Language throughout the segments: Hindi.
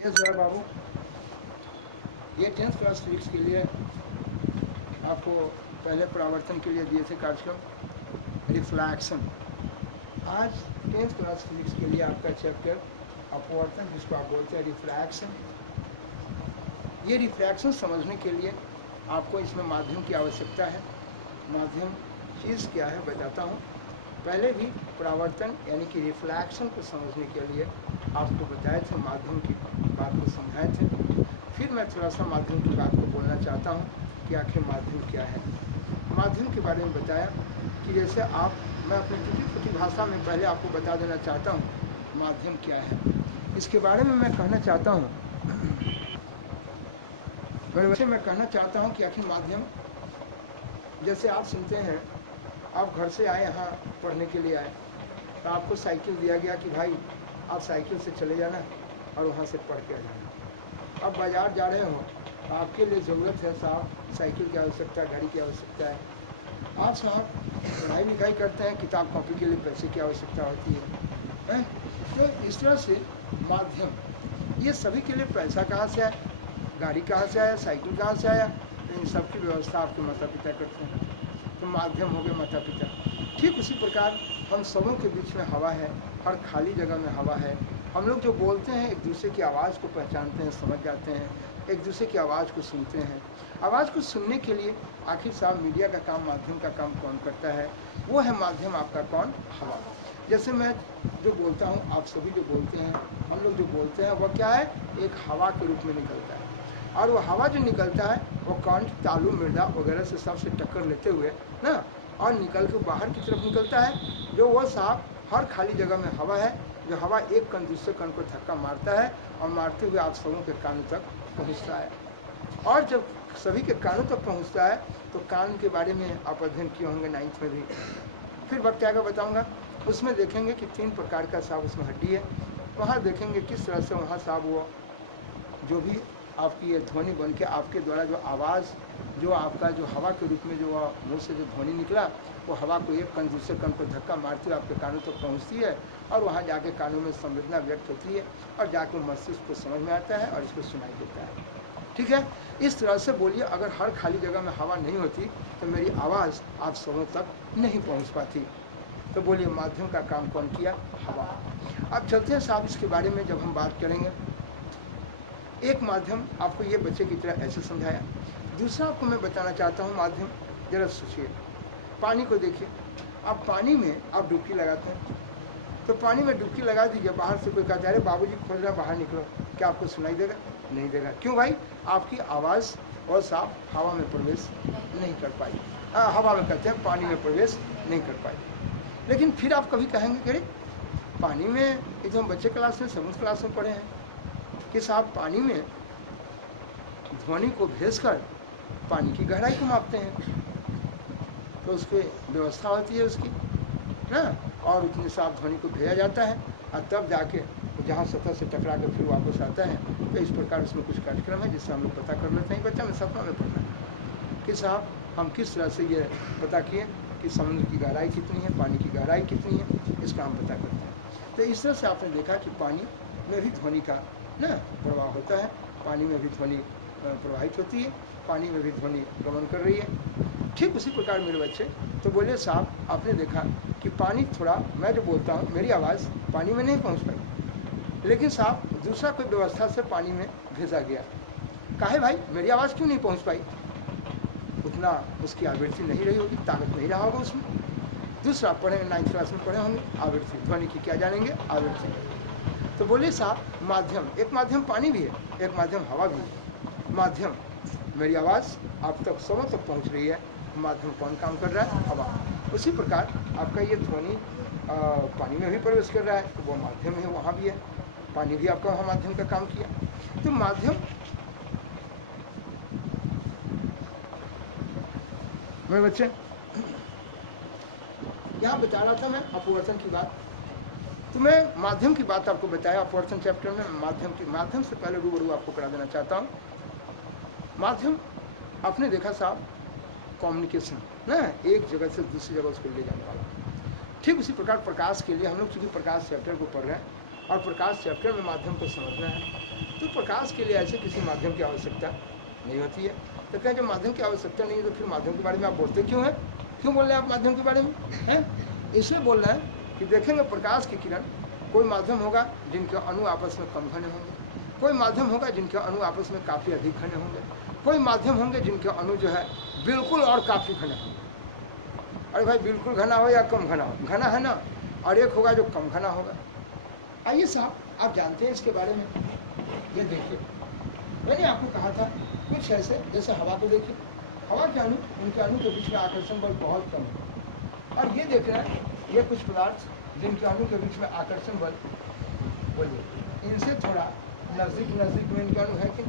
ये सर बाबू, ये 10th क्लास फिजिक्स के लिए आपको पहले परावर्तन के लिए दिए थे कार्यक्रम रिफ्लैक्शन। आज 10th क्लास फिजिक्स के लिए आपका चैप्टर अपवर्तन, जिसको आप बोलते हैं रिफ्रैक्शन। ये रिफ्रैक्शन समझने के लिए आपको इसमें माध्यम की आवश्यकता है। माध्यम चीज़ क्या है बताता हूँ। पहले भी परावर्तन यानी कि रिफ्लैक्शन को समझने के लिए आपको बताए थे, माध्यम की बात को समझाए थे। फिर मैं थोड़ा सा माध्यम की बात को बोलना चाहता हूँ कि आखिर माध्यम क्या है। माध्यम के बारे में बताया कि जैसे मैं अपनी टूटी फूटी भाषा में पहले आपको बता देना चाहता हूँ माध्यम क्या है। इसके बारे में मैं कहना चाहता हूँ मैं कहना चाहता हूँ कि आखिर माध्यम, जैसे आप सुनते हैं, आप घर से आए, यहाँ पढ़ने के लिए आए, तो आपको साइकिल दिया गया कि भाई आप साइकिल से चले जाना और वहाँ से पढ़ के आ जाना। अब बाज़ार जा रहे हो, आपके लिए ज़रूरत है साहब साइकिल की आवश्यकता है, गाड़ी की आवश्यकता है। आप साहब पढ़ाई लिखाई करते हैं, किताब कॉपी के लिए पैसे की आवश्यकता होती है। तो इस तरह से माध्यम, ये सभी के लिए पैसा कहाँ से आया, गाड़ी कहाँ से आया, साइकिल कहाँ से आया, तो इन सब की व्यवस्था आपके माता पिता करते हैं। तो माध्यम हो गए माता पिता। ठीक उसी प्रकार हम सबों के बीच में हवा है, हर खाली जगह में हवा है। हम लोग जो बोलते हैं एक दूसरे की आवाज़ को पहचानते हैं, समझ जाते हैं, एक दूसरे की आवाज़ को सुनते हैं। आवाज़ को सुनने के लिए आखिर साहब मीडिया का काम, माध्यम का काम कौन करता है? वो है माध्यम आपका कौन? हवा। जैसे मैं जो बोलता हूँ, आप सभी जो बोलते हैं, हम लोग जो बोलते हैं, वह क्या है? एक हवा के रूप में निकलता है। और वो हवा जो निकलता है वो कंठ, तालु, मृदा वगैरह से सबसे टक्कर लेते हुए ना, और निकल के बाहर की तरफ निकलता है। जो वो साफ हर खाली जगह में हवा है, जो हवा एक कण दूसरे कण को धक्का मारता है और मारते हुए आप सबों के कानों तक पहुंचता है। और जब सभी के कानों तक पहुंचता है तो कान के बारे में आप अध्ययन किए होंगे 9th में भी, फिर वक्त आगे बताऊंगा। उसमें देखेंगे कि 3 प्रकार का साहब उसमें हड्डी है। वहाँ देखेंगे किस तरह से वहाँ साहब वो जो भी आपकी ये ध्वनि बन के आपके द्वारा जो आवाज़, जो आपका जो हवा के रूप में जो मुँह से जो ध्वनि निकला, वो हवा को एक कण दूसरे कण को धक्का मारती हुए आपके कानों तक पहुंचती है और वहाँ जाके कानों में संवेदना व्यक्त होती है और जाके मस्तिष्क को समझ में आता है और इसको सुनाई देता है। ठीक है, इस तरह से बोलिए। अगर हर खाली जगह में हवा नहीं होती तो मेरी आवाज़ आप सबों तक नहीं पहुँच पाती। तो बोलिए माध्यम का काम कौन किया? हवा। अब चलते हैं साहब इसके बारे में जब हम बात करेंगे। एक माध्यम आपको ये बच्चे की तरह ऐसे समझाया। दूसरा आपको मैं बताना चाहता हूँ माध्यम, जरा सोचिए, पानी को देखिए। आप पानी में आप डुबकी लगाते हैं, तो पानी में डुबकी लगा दीजिए, बाहर से कोई कहता है अरे बाबूजी खोल रहा, बाहर निकलो, क्या आपको सुनाई देगा? नहीं देगा। क्यों भाई? आपकी आवाज़ और साफ हवा में प्रवेश नहीं कर पाई। हवा में कहते हैं, पानी में प्रवेश नहीं कर पाई। लेकिन फिर आप कभी कहेंगे कि अरे पानी में, ये तो हम बच्चे क्लास में 7th क्लास में पढ़े हैं कि साहब पानी में ध्वनि को भेजकर पानी की गहराई को मापते हैं, तो उसकी व्यवस्था होती है उसकी ना, और उतनी साफ ध्वनि को भेजा जाता है और तब जाके जहाँ सतह से टकरा के फिर वापस आता है। तो इस प्रकार उसमें कुछ कार्यक्रम है जिससे हम लोग पता कर लेते हैं। बच्चा में 7वां में पढ़ना है कि साहब हम किस तरह से ये पता किए कि समुद्र की गहराई कितनी है, पानी की गहराई कितनी है, इसका हम पता करते हैं। तो इस तरह से आपने देखा कि पानी में भी ध्वनि का ना प्रवाह होता है, पानी में भी ध्वनि प्रवाहित होती है, पानी में भी ध्वनि गमन कर रही है। ठीक उसी प्रकार मेरे बच्चे तो बोले साहब आपने देखा कि पानी थोड़ा, मैं जो बोलता हूँ मेरी आवाज़ पानी में नहीं पहुँच पाई, लेकिन साहब दूसरा कोई व्यवस्था से पानी में भेजा गया। काहे भाई मेरी आवाज़ क्यों नहीं पहुँच पाई? उतना उसकी आवृत्ति नहीं रही होगी, ताकत नहीं रहा होगा उसमें। दूसरा पढ़ेंगे 9th क्लास में पढ़े होंगे, आवृत्ति, ध्वनि की क्या जानेंगे? आवृत्ति। तो बोले साहब माध्यम, एक माध्यम पानी भी है, एक माध्यम हवा भी है। माध्यम मेरी आवाज़ आप तक सबों तक पहुंच रही है, माध्यम कौन काम कर रहा है? हवा। उसी प्रकार आपका ये ध्वनि पानी में भी प्रवेश कर रहा है, तो वो माध्यम है, वहाँ भी है, पानी भी आपका वहाँ माध्यम का काम किया। तो माध्यम मेरे बच्चे यहाँ बता रहा था मैं अपवर्तन की बात। तो मैं माध्यम की बात आपको बताया अपवर्तन चैप्टर में। माध्यम से पहले रूबरू आपको करा देना चाहता हूँ। माध्यम आपने देखा साहब कम्युनिकेशन ना, एक जगह से दूसरी जगह उसको ले जाने वाला। ठीक उसी प्रकार प्रकाश के लिए हम लोग चूँकि प्रकाश चैप्टर को पढ़ रहे हैं और प्रकाश चैप्टर में माध्यम को समझना है, तो प्रकाश के लिए ऐसे किसी माध्यम की आवश्यकता नहीं होती है। तो कहें जब माध्यम की आवश्यकता नहीं है तो फिर माध्यम के बारे में आप बोलते क्यों हैं? क्यों बोल रहे हैं आप माध्यम के बारे में हैं? इसलिए बोल रहे हैं कि देखेंगे प्रकाश की किरण, कोई माध्यम होगा जिनके अणु आपस में कम घने होंगे, कोई माध्यम होगा जिनके अणु आपस में काफ़ी अधिक घने होंगे, कोई माध्यम होंगे जिनके अणु जो है बिल्कुल और काफ़ी घने होंगे। अरे भाई बिल्कुल घना हो या कम घना हो, घना है ना, और एक होगा जो कम घना होगा। आइए साहब, आप जानते हैं इसके बारे में? ये देखिए, मैंने आपको कहा था कुछ ऐसे, जैसे हवा को देखिए, हवा के अणु, उनके अणु के बीच में आकर्षण बल बहुत कम है। और ये देख रहे हैं, ये कुछ पदार्थ जिनके अणु के बीच में आकर्षण बल, बोलिए, इनसे थोड़ा नजदीक में इनके अणु है कि,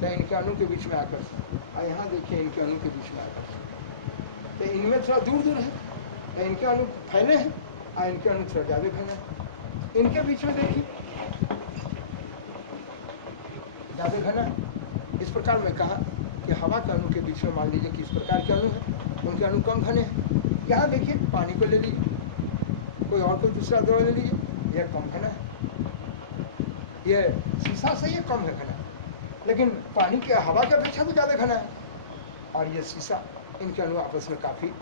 तो इनके अणु के बीच में आकर्षण, और यहाँ देखिए इनके अणु के बीच में आकर्षण, तो इनमें थोड़ा दूर है, तो इनके अणु फैले हैं और इनके अणु थोड़ा ज़्यादा फैले हैं। इनके बीच में देखिए ज़्यादा घना है। इस प्रकार मैं कहा कि हवा के अणु के बीच में मान लीजिए कि इस प्रकार के अणु हैं, उनके अणु कम घने हैं। यहाँ देखिए पानी को ले लीजिए, कोई और कोई दूसरा द्रव ले लीजिए, यह कम घना है, यह शीशा से ये कम है घना, लेकिन पानी के हवा के अपेक्षा तो ज़्यादा घना है। और ये शीशा, इनके अणु आपस में काफ़ी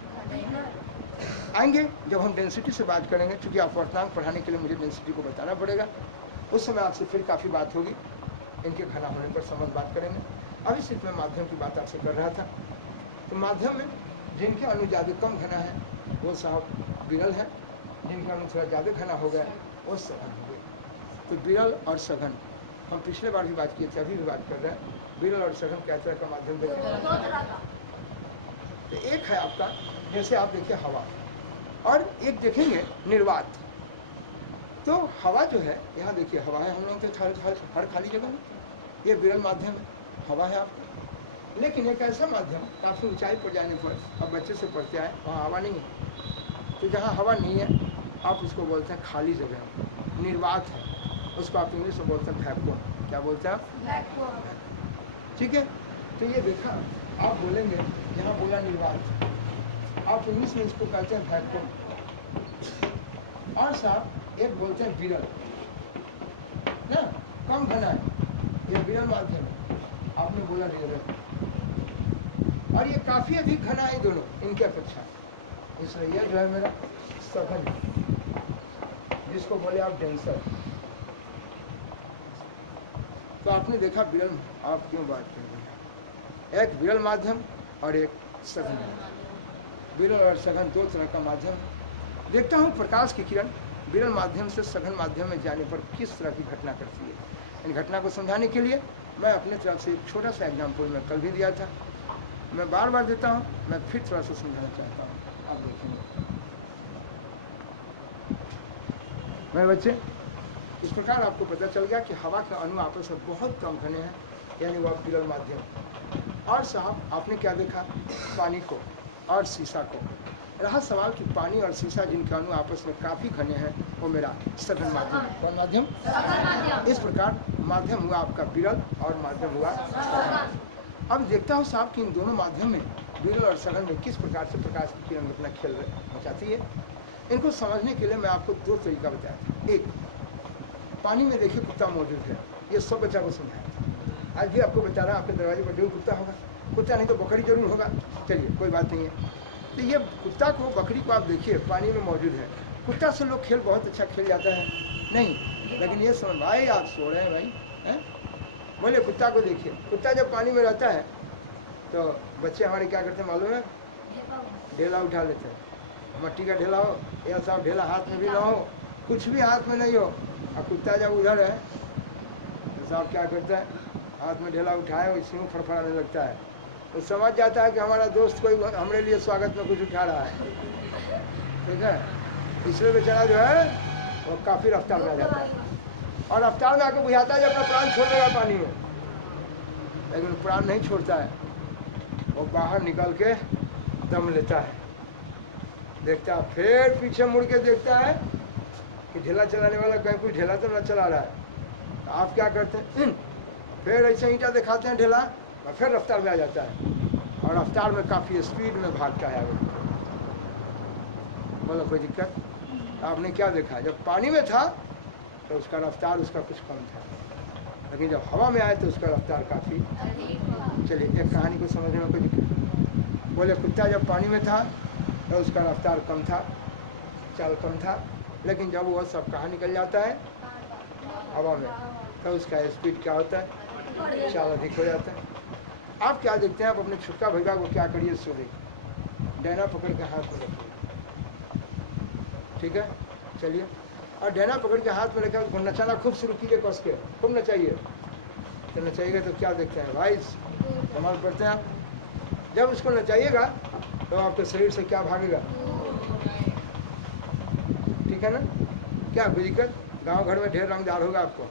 आएंगे जब हम डेंसिटी से बात करेंगे, क्योंकि अपवर्तनांक पढ़ाने के लिए मुझे डेंसिटी को बताना पड़ेगा, उस समय आपसे फिर काफ़ी बात होगी, इनके घना होने पर समझ बात करेंगे। अभी सिर्फ मैं माध्यम की बात आपसे कर रहा था। तो माध्यम में जिनके अणु ज़्यादा कम घना है वो साहब विरल है, जिनके अणु थोड़ा ज़्यादा घना हो गया वो सघन हो गए। तो विरल और सघन हम पिछले बार भी बात किए थे, अभी भी बात कर रहे हैं। विरल और सघन क्या तरह का माध्यम देखें? तो एक है आपका, जैसे आप देखिए हवा, और एक देखेंगे निर्वात। तो हवा जो है, यहाँ देखिए हवा है, हम लोग के हर खाली जगह में, ये विरल माध्यम है, हवा है आपका। लेकिन एक ऐसा माध्यम काफ़ी ऊंचाई पर जाने पर, अब बच्चे से पढ़ते आए, वहाँ हवा नहीं है, तो जहाँ हवा नहीं है आप उसको बोलते हैं खाली जगह, निर्वात है, उसको आप इंग्लिश में बोलते हैं वैक्यूम। क्या बोलते हैं आप? ठीक है। तो ये देखा, आप बोलेंगे, यहाँ बोला निर्वात, आप इंग्लिश में इसको कहते हैं वैक्यूम। और साहब एक बोलते हैं विरल ना, कम घना है, ये विरल माध्यम है, आपने बोला विरल, और ये काफी अधिक घना है दोनों इनके अपेक्षा, इसलिए ये जो है मेरा सघन, जिसको बोले आप डेंसर। तो आपने देखा विरल, आप क्यों बात कर रहे हैं? एक विरल माध्यम और एक सघन माध्यम। विरल और सघन दो तरह का माध्यम। देखता हूँ प्रकाश की किरण विरल माध्यम से सघन माध्यम में जाने पर किस तरह की घटना करती है। इन घटना को समझाने के लिए मैं अपने तरफ से एक छोटा सा एग्जाम्पल मैं कल भी दिया था, मैं बार बार देता हूँ, मैं फिर थोड़ा सा समझाना चाहता हूँ, आप देखेंगे। मेरे बच्चे, इस प्रकार आपको पता चल गया कि हवा के अणु आपस में बहुत कम घने हैं, यानी वह विरल माध्यम। और साहब आपने क्या देखा? पानी को और शीशा को। रहा सवाल कि पानी और शीशा जिनके अणु आपस में काफ़ी घने हैं वो मेरा सघन माध्यम है। कौन माध्यम? इस प्रकार माध्यम हुआ आपका विरल और माध्यम हुआ सघन। अब देखता हूँ साहब कि इन दोनों माध्यम में, विरल और सघन में, किस प्रकार से प्रकाश की किरण अपना खेल मचाती है। इनको समझने के लिए मैं आपको दो तरीका बताया था। एक, पानी में देखिए कुत्ता मौजूद है, ये सब बच्चा को समझाया था। आज भी आपको बता रहा हूँ, आपके दरवाजे पर जरूर कुत्ता होगा, कुत्ता नहीं तो बकरी जरूर होगा, चलिए कोई बात नहीं है। तो ये कुत्ता को, बकरी को आप देखिए पानी में मौजूद है। कुत्ता से लोग खेल बहुत अच्छा खेल जाता है नहीं, लेकिन ये समझ भाई आप सो रहे हैं भाई हैं, बोले कुत्ता को देखिए। कुत्ता जब पानी में रहता है तो बच्चे हमारे क्या करते हैं मालूम है? ढेला उठा लेते हैं, मट्टी का ढेला हो या साहब ढेला हाथ में भी ना हो, कुछ भी हाथ में नहीं हो, और कुत्ता जब उधर है तो साहब क्या करता है? हाथ में ढेला उठाए, इसी में फड़फड़ाने लगता है, तो समझ जाता है कि हमारा दोस्त कोई हमारे लिए स्वागत में कुछ उठा रहा है, ठीक है। इसलिए बेचारा जो है वो काफ़ी रफ्तार में आ जाता है, और रफ्तार में आकर बुझाता है जब अपना प्राण छोड़ देगा पानी में, लेकिन प्राण नहीं छोड़ता है, वो बाहर निकल के दम लेता है। देखता है, फिर पीछे मुड़ के देखता है कि ढेला चलाने वाला कहीं कोई ढेला तो न चला रहा है। तो आप क्या करते हैं? फिर ऐसे ईंटा दिखाते हैं ढेला, और फिर रफ्तार में आ जाता है, और रफ्तार में काफ़ी स्पीड में भागता है आगे। बोलो कोई दिक्कत? आपने क्या देखा? जब पानी में था तो उसका रफ्तार उसका कुछ कम था, लेकिन जब हवा में आए तो उसका रफ्तार काफ़ी। चलिए एक कहानी को समझने में कोई दिक्कत। बोले कुत्ता जब पानी में था तो उसका रफ्तार कम था, चाल कम था, लेकिन जब वो सब कहाँ निकल जाता है हवा में तो उसका स्पीड क्या होता है, चाल अधिक हो जाता है। आप क्या देखते हैं, आप अपने छुटका भैया को क्या करिए, सो देखिए, डैना पकड़ के हाथ में रखिए, ठीक है, चलिए, और डैना पकड़ के हाथ में रखा, उसको नचाना खूब शुरू कीजिए, कस के खूब नचाइए। तो नचाइएगा तो क्या देखते हैं भाई, कमाल करते हैं आप। जब उसको नचाइएगा तो आपके शरीर से क्या भागेगा, ठीक है ना, क्या कोई दिक्कत। गाँव घर में ढेर रंगदार होगा आपको,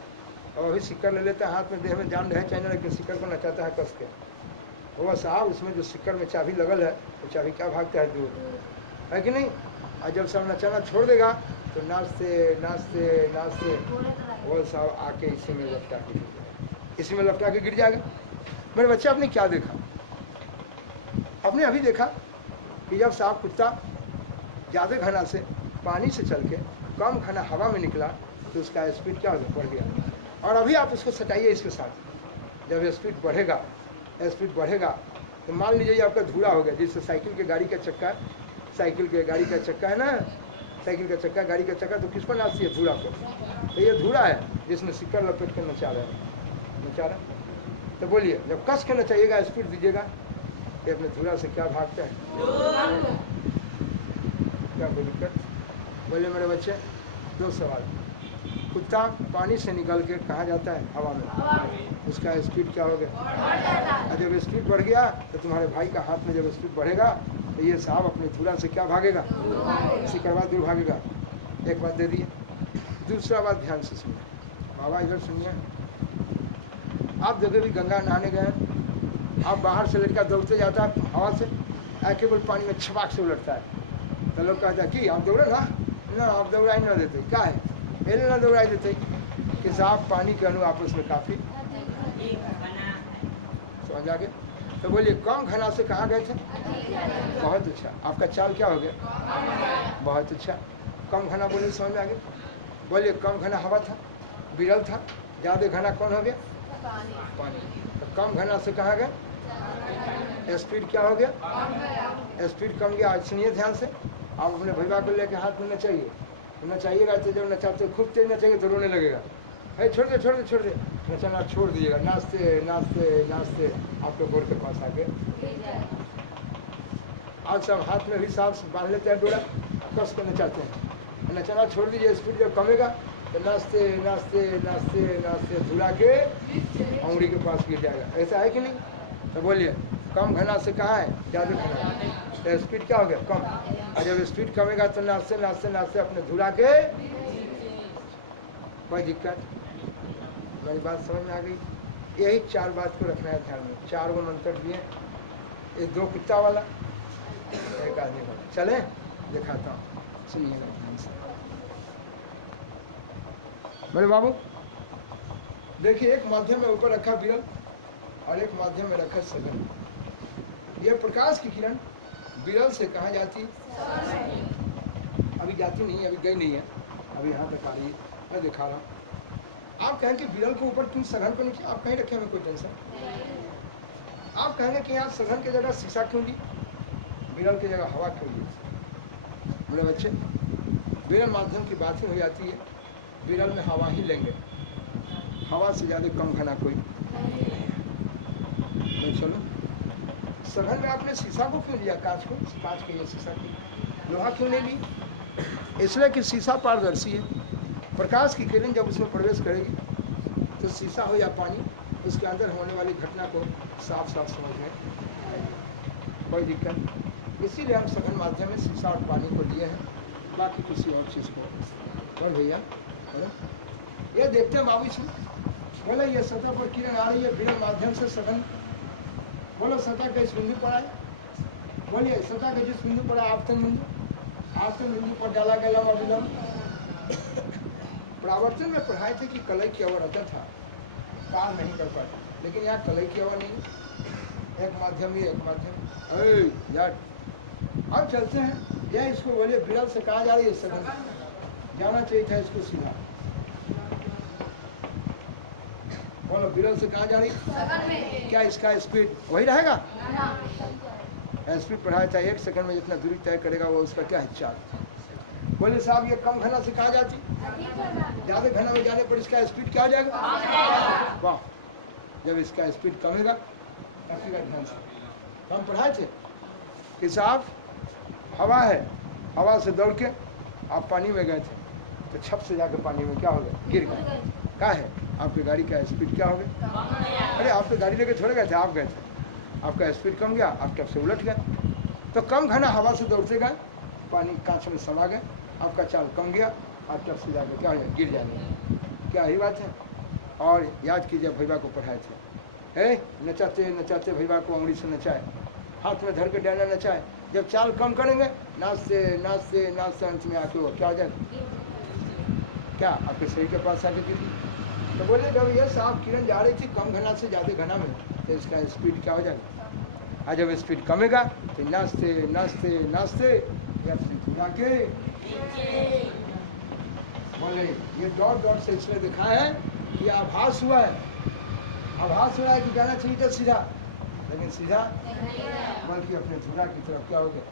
और अभी सिक्कर ले लेता है हाथ में, देह में जान रहे चाहिए, लेकिन सिक्कर को नचाता है कस के। वो साहब उसमें जो सिक्कर में चाबी लगल है, वो चाबी क्या भागता है, दूर है कि नहीं। और जब सब नचाना छोड़ देगा तो नाचते नाचते नाचते वो साहब आके इसी में लपटा के गिर जाएगा, इसी में लपटा के गिर जाएगा। मेरे बच्चे, आपने क्या देखा, आपने अभी देखा कि जब साहब कुत्ता ज़्यादा घना से पानी से चल के कम घना हवा में निकला तो उसका स्पीड क्या हो गया, बढ़ गया। और अभी आप उसको सटाइए इसके साथ, जब स्पीड बढ़ेगा तो मान लीजिए आपका धूरा हो गया, जिससे साइकिल के गाड़ी का चक्का, साइकिल के गाड़ी का चक्का है ना, साइकिल का चक्का, गाड़ी का चक्का, तो किस पर नाचती है, धूरा पर। तो ये धूरा है जिसमें सिक्कर लपेट कर नचा रहा है। तो बोलिए, जब कस के नचाइएगा, स्पीड दीजिएगा, ये अपने धूरा से क्या भागता है, क्या कोई दिक्कत। बोलिए मेरे बच्चे, दो सवाल। कुत्ता पानी से निकल के कहाँ जाता है, हवा में, उसका स्पीड क्या हो गया, और जब स्पीड बढ़ गया तो तुम्हारे भाई का हाथ में जब स्पीड बढ़ेगा तो ये साहब अपने धूरा से क्या भागेगा, सिक्कर बाद दूर भागेगा। एक बात दे दिए। दूसरा बात ध्यान से सुनिए, बाबा इधर सुनिए। आप जगह भी गंगा नहाने गए, आप बाहर से लड़का दौड़ते जाता है हवा से, केवल पानी में छपाक से उलटता है, तो लोग कहता है कि आप दौड़े ना, आप दौड़ाई ना देते, क्या है पहले ना दौड़ाई देते कि साहब पानी के अणु आपस में काफ़ी समझ आ गए। तो बोलिए, कम घना से कहाँ गए थे, बहुत अच्छा, आपका चाल क्या हो गया, बहुत अच्छा। कम घना बोलिए, समझ में आ गया। बोलिए, कम घना हवा था, बिरल था, ज़्यादा घना कौन हो गया, पानी। तो कम घना से कहाँ गए, स्पीड क्या हो गया, स्पीड कम गया। सुनिए ध्यान से, आप अपने भैया को लेके हाथ में नचाइए, नचाइएगा तो जब नचाते खूब तेज नचाइए तो रोने लगेगा, अरे छोड़ दे, नचाना छोड़ दीजिएगा, नाचते नाचते नाचते आपके गोर के पास आके आप सब हाथ में भी सांप बांध लेते हैं, डोरा कस के नचाते हैं, नचाना छोड़ दीजिए। स्पीड जब कमेगा तो नाचते नाचते नाचते नाचते धुला के उंगली के पास गिर जाएगा, ऐसा है कि नहीं। तो बोलिए, कम घना से कहाँ है, ज़्यादा घना, तो स्पीड क्या हो गया, कम, और जब स्पीड कमेगा तो नाचते नाचते नाचते अपने धुला के, कोई दिक्कत। मेरी बात समझ में आ गई। यही चार बात को रखना है ध्यान में, 4 गो मंत्र दिए, एक 2 कुत्ता वाला, एक आदमी वाला। चले दिखाता हूँ, सुनिएगा ध्यान से मेरे बाबू। देखिए, एक माध्यम में ऊपर रखा बिरल और एक माध्यम में रखा सघन। ये प्रकाश की किरण बिरल से कहाँ जाती, अभी जाती नहीं, अभी गई नहीं है, अभी यहाँ तक आ रही है, मैं दिखा रहा हूँ। आप कहेंगे कि बिरल के ऊपर क्यों, सघन को नीचे, आप कहीं रखे हमें कोई टेंशन। आप कहेंगे कि आप सघन की जगह शीशा क्यों ली, बिरल की जगह हवा क्यों ली। मेरे बच्चे, बिरल माध्यम की बात ही हो जाती है, बिरल में हवा ही लेंगे, हवा से ज़्यादा कम घना कोई। तो चलो, सघन में आपने शीशा को क्यों लिया, कांच को, कांच के ये शीशा को, लोहा क्यों नहीं ली, इसलिए कि शीशा पारदर्शी है, प्रकाश की किरण जब उसमें प्रवेश करेगी तो शीशा हो या पानी, उसके अंदर होने वाली घटना को साफ साफ समझ में आएगी, कोई दिक्कत। इसीलिए हम सघन माध्यम में शीशा और पानी को लिए हैं, बाकी किसी और चीज़ को। और भैया ये देखते हैं बाबू, इसमें बोले ये सतह पर किरण आ रही है बिरल माध्यम से सघन, बोलो सतह का इस बिंदु पर आए, बोलिए सतह का जिस बिंदु पर आपतन बिंदु पर डाला गया लंब अभिलंब। परावर्तन में पढ़ाए थे कि कलई की अवरता था, पार नहीं कर पाता, लेकिन यहाँ कलई की अवर नहीं, एक माध्यम ही एक माध्यम। यार अब चलते हैं, यह इसको बोलिए बिरल से कहा जा रही है सघन, जाना चाहिए था इसको सीधा, बोलो विरल से कहाँ जा रही? क्या इसका स्पीड वही रहेगा? स्पीड बढ़ाया था 1 सेकंड में जितना दूरी तय करेगा वो उसका क्या है? चाल। बोले साहब ये कम घना से कहाँ जाती? ज्यादा घना में जाने पर इसका स्पीड क्या हो जाएगा? वाह, जब इसका स्पीड कमेगा ध्यान से। हम पढ़ाए थे कि साहब हवा है, हवा से दौड़ के आप पानी में गए थे तो छप से जाकर पानी में क्या हो गया? गिर गए। क्या है? आपकी गाड़ी का स्पीड क्या हो गया? अरे आपकी गाड़ी लेके थोड़े गए थे, आप गए थे, आपका स्पीड कम गया, आप टप से उलट गए। तो कम घना हवा से दौड़ते गए, पानी कांच में समा गए, आपका चाल कम गया, आप टप से जाकर क्या हो गया? गिर जाएंगे। क्या ही बात है? और याद कीजिए भैया को पढ़ाए थे, नचाते नचाते भैया को उंगली से नचाए, हाथ में धर के डाला नचाए, जब चाल कम करेंगे नाचते नाचते नाचते अंत में आके वो क्या हो जाएगा? क्या आपके शरीर के पास आके गिरी? तो बोले जब ये साफ किरण जा रही थी कम घना से ज़्यादा घना में तो इसका स्पीड क्या हो जाएगा? और जब स्पीड कमेगा तो नाचते नाचते नाचते या के बोले ये डॉट डॉट से इसलिए दिखा है कि आभास हुआ है, आभास हो रहा है कि जाना चाहिए था सीधा, लेकिन सीधा बल्कि अपने धुरा की तरफ क्या हो गया?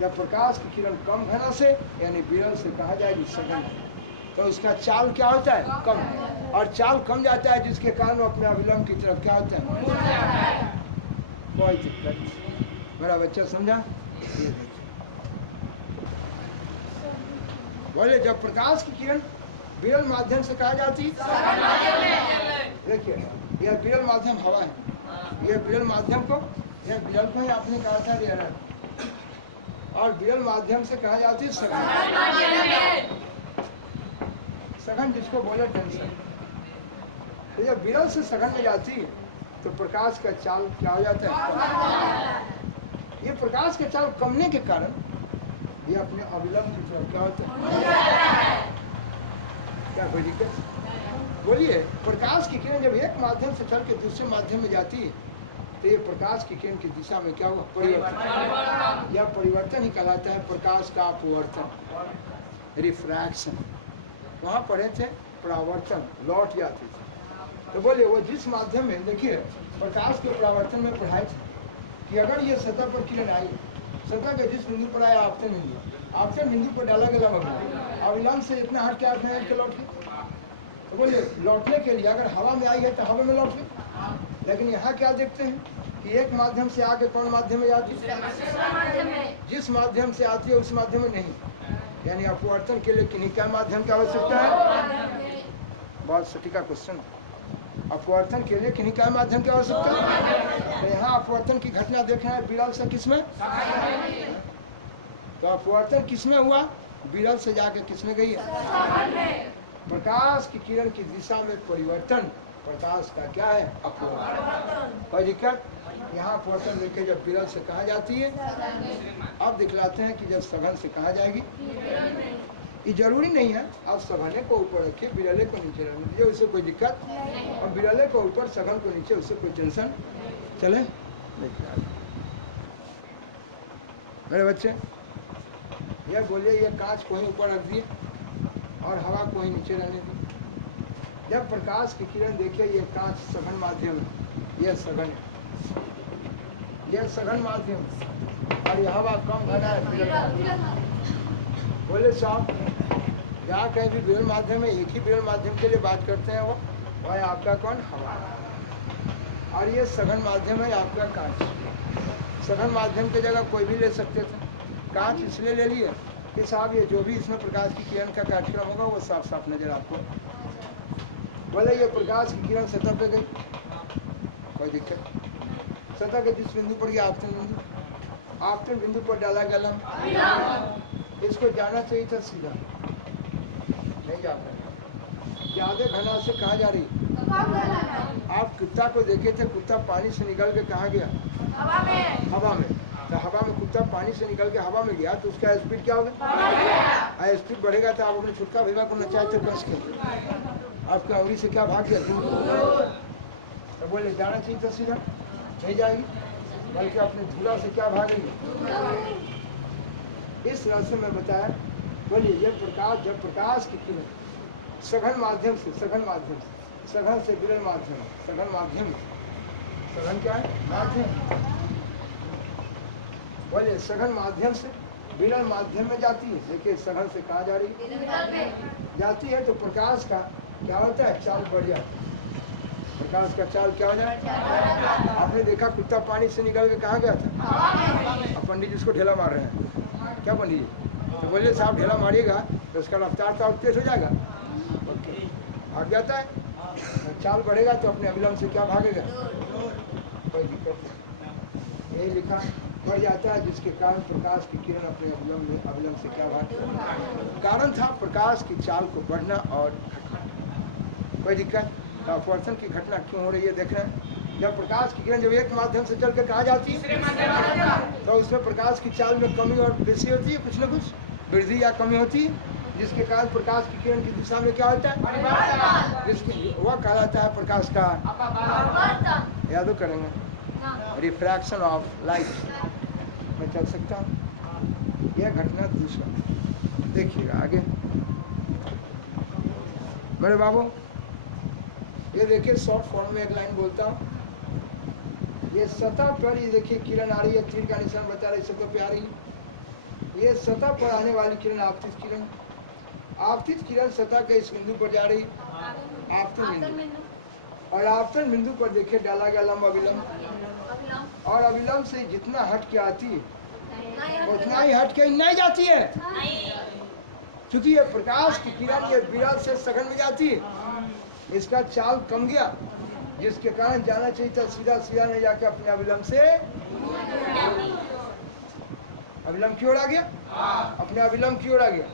जब प्रकाश की किरण कम घना से यानी विरल से कहा जाएगी सघन, तो उसका चाल क्या होता है? कम। और चाल कम जाता है जिसके कारण वो अपने अविलंब की तरफ क्या होता है? कोई दिक्कत। मेरा बच्चा समझा? ये देखिए बोले जब प्रकाश की किरण विरल माध्यम से कहा जाती, देखिए यह विरल माध्यम हवा है, यह विरल माध्यम को, यह विरल को ही आपने कहा था रियल, और विरल माध्यम से कहा जाती है सघन। सघन जिसको बोले टेंशन। तो जब विरल से सघन में जाती है तो प्रकाश का चाल क्या हो जाता है? ये प्रकाश के चाल कमने के कारण ये अपने अविलंब की तरफ क्या होता है? क्या कोई दिक्कत? बोलिए प्रकाश की किरण जब एक माध्यम से चल के दूसरे माध्यम में जाती है तो ये प्रकाश की किरण की दिशा में क्या हुआ? परिवर्तन। यह परिवर्तन ही कहलाता है प्रकाश का अपवर्तन, रिफ्रैक्शन। वहाँ पढ़े थे परावर्तन, लौट जाती थी। तो बोले वो जिस माध्यम में, देखिए प्रकाश के परावर्तन में पढ़ाए थे कि अगर ये सतह पर किरण आई, सतह के जिस बिंदु पर आया आपतन बिंदु, आपतन बिंदु पर डाला गया अविलंब से इतना हट के आप के लौट के। तो बोलिए लौटने के लिए अगर हवा में आई है तो हवा में लौट गए, लेकिन यहाँ क्या देखते हैं कि एक माध्यम से आके कौन माध्यम में जाती है? जिस माध्यम से आती है उस माध्यम में नहीं, यानी अपवर्तन के लिए किन्हीं क्या माध्यम की आवश्यकता है? बहुत सटीक क्वेश्चन। अपवर्तन के लिए किन्हीं क्या माध्यम की आवश्यकता है? तो यहाँ अपवर्तन की घटना देखना है विरल से किसमें? तो अपवर्तन किसमें हुआ? विरल से जाके किसमें गई है? प्रकाश की किरण की दिशा में परिवर्तन प्रकाश का क्या है? अपवर्तन। कोई दिक्कत? यहाँ अपवर्तन लेके जब विरल से कहा जाती है, अब दिखलाते हैं कि जब सघन से कहा जाएगी। ये जरूरी नहीं है आप सघने को ऊपर रखिए, विरले को नीचे रखने दीजिए, उससे कोई दिक्कत। और विरले को ऊपर सघन को नीचे, उससे कोई टेंशन। चले देखिए मेरे बच्चे, ये बोलिए ये कांच को ही ऊपर रख दिए और हवा को ही नीचे रहने दिए। जब प्रकाश की किरण देखिए ये कांच सघन माध्यम है, यह सघन है, यह सघन माध्यम और यह हवा कम घना है। बोले साहब जहाँ कहीं भी विरल माध्यम है, एक ही विरल माध्यम के लिए बात करते हैं, वो है आपका कौन? हवा। और ये सघन माध्यम है आपका कांच। सघन माध्यम की जगह कोई भी ले सकते थे, कांच इसलिए ले लिए कि साहब ये जो भी इसमें प्रकाश की किरण का कार्यक्रम होगा वो साफ साफ नजर आपको। बोले ये प्रकाश की किरण सतह पे गई, कोई दिक्कत? सतह के जिस बिंदु पर गया आपतन बिंदु, आपतन बिंदु पर डाला गया लंब, इसको जाना चाहिए था सीधा, नहीं जा पाया। ज्यादा घना से कहाँ जा रही? आप कुत्ता को देखे थे, कुत्ता पानी से निकल के कहाँ गया? हवा में। तो हवा में कुत्ता पानी से निकल के हवा में गया तो उसका स्पीड क्या होगा? स्पीड बढ़ेगा तो आप अपने छुटका भैया को नचाए थे कस के, आपका उंगली से क्या भाग गया? तो बोले जाना चाहिए था सीधा, नहीं जाएगी, बल्कि अपने धूला से क्या भागेंगे? इस रहस्य में बताया। बोलिए ये प्रकाश, जब प्रकाश की किरण सघन माध्यम से, सघन माध्यम से, सघन से विरल माध्यम, सघन माध्यम, सघन क्या है? माध्यम। बोले सघन माध्यम से विरल माध्यम में जाती है। देखिए सघन से कहाँ जा रही है? जाती है तो प्रकाश का क्या होता है? चाल बढ़ जाता है। प्रकाश का चाल क्या हो जाए? आपने देखा कुत्ता पानी से निकल के कहाँ गया था? अब पंडित जी उसको ढेला मार रहे हैं। क्या पंडित जी? तो बोले साहब ढेला मारिएगा तो उसका रफ्तार तो तेज हो जाएगा, भाग जाता है। चाल बढ़ेगा तो अपने अविलंब से क्या भागेगा? कोई दिक्कत नहीं। यही लिखा बढ़ जाता है जिसके कारण प्रकाश की किरण अपने अविलंब से क्या भागती है? कारण था प्रकाश की चाल को बढ़ना और घटना। कोई दिक्कत? अपवर्तन की घटना क्यों हो रही है देख रहे हैं? जब प्रकाश की किरण जब एक माध्यम से चल कर कहाँ जाती है तो उसमें प्रकाश की चाल में कमी और वृद्धि होती है, कुछ न कुछ वृद्धि या कमी होती है, जिसके कारण प्रकाश की किरण की दिशा में क्या होता है? जिसकी वह कहलाता है प्रकाश का, याद करेंगे, रिफ्रैक्शन ऑफ लाइट। मैं चल सकता हूँ? यह घटना दूसरा देखिएगा आगे। मेरे बाबू ये देखिए शॉर्ट फॉर्म में एक लाइन बोलता हूँ। ये सतह पर ये देखिए किरण आ रही है, तीर का निशान बता रही है, सतह पे आ रही है। ये सतह पर आने वाली किरण आपतित किरण, आपतित किरण सतह के इस बिंदु पर जा रही, आपतन बिंदु, और आपतन बिंदु पर देखिए डाला गया लंब अविलंब, और अविलंब से जितना हट के आती है उतना ही हट के नहीं जाती है, क्योंकि ये प्रकाश की किरण ये विरल से सघन में जाती है, इसका चाल कम गया, जिसके कारण जाना चाहिए था सीधा सीधा नहीं जाके अपने अविलंब से अविलंब की ओर आ गया, अपने अविलंब की ओर आ गया,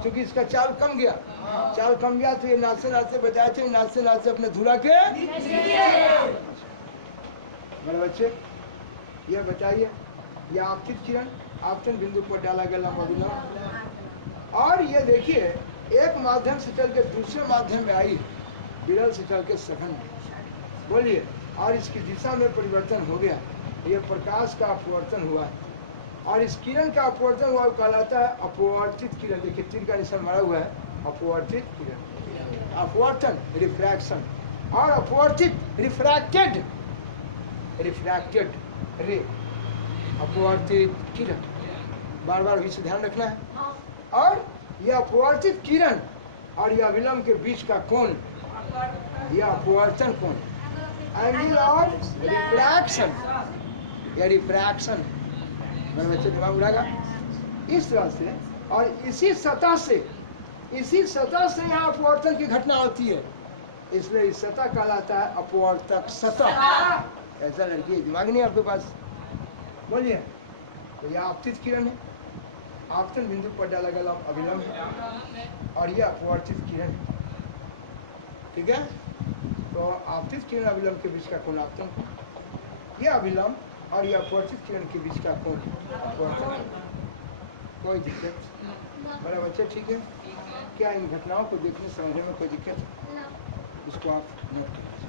क्योंकि इसका चाल कम गया। चाल कम गया तो ये नाचते नाचते बजाए थे, नाचते नाचते अपने धुरा के। मेरे बच्चे ये बताइए, ये आपतित किरण आपतन बिंदु पर डाला गया लंब अविलंब, और ये देखिए एक माध्यम से चल के दूसरे माध्यम में आई, विरल से चल के सघन में। बोलिए, और इसकी दिशा में परिवर्तन हो गया, ये प्रकाश का अपवर्तन हुआ है, और इस किरण का अपवर्तन हुआ कहलाता है अपवर्तित किरण। देखिए तीर का निशान मारा हुआ है, अपवर्तित किरण, अपवर्तन रिफ्रैक्शन, और अपवर्तित रिफ्रैक्टेड, रिफ्रैक्टेड रे, अपवर्तित किरण, बार बार इसे ध्यान रखना है। और यह अपवर्तित किरण और यह अविलंब के बीच का कोण, यह अपवर्तन कोण, एंगल ऑफ रिफ्रैक्शन, या रिफ्रैक्शन, मेरे बच्चे दिमाग उड़ाएगा इस तरह से। और इसी सतह से यहाँ अपवर्तन की घटना होती है, इसलिए इस सतह कहलाता है अपवर्तक सतह। ऐसा लड़की दिमाग नहीं आपके पास? बोलिए, तो यह आपतित किरण है, आपतन बिंदु पर डाला गया अविलंब है, और यह अपवर्तित किरण है, ठीक है? तो आपतित किरण अविलंब के बीच का कोण आपतन, यह अविलंब और यह अपवर्तित किरण के बीच का कोण अपवर्तन। कोई दिक्कत? मेरे बच्चे ठीक है? क्या इन घटनाओं को देखने समझने में कोई दिक्कत है? इसको आप नोट करें।